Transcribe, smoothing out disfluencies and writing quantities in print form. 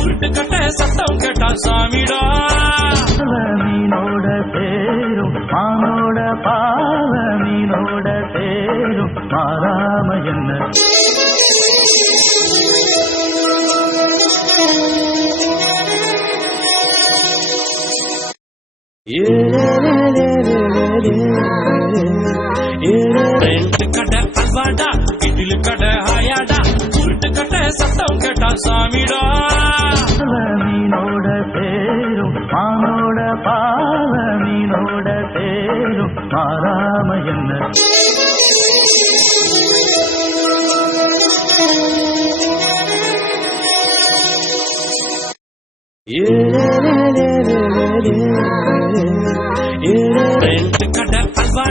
உருட்டு கட்ட சத்தம் கேட்டா சாமிடா. மீனோட தேரும் மானோட பால மீனோட தேரும் மாறாம என்ன ரெண்டு கடை அல்வாடா இட்லி கடை ஹாயாடா உருட்டு கட்ட சத்தம் கேட்டா சாமிடா. மீனோட தேரும் மானோட பால மீனோட தேரும் மாறாம என்ன ரெண்டு கடை அல்வா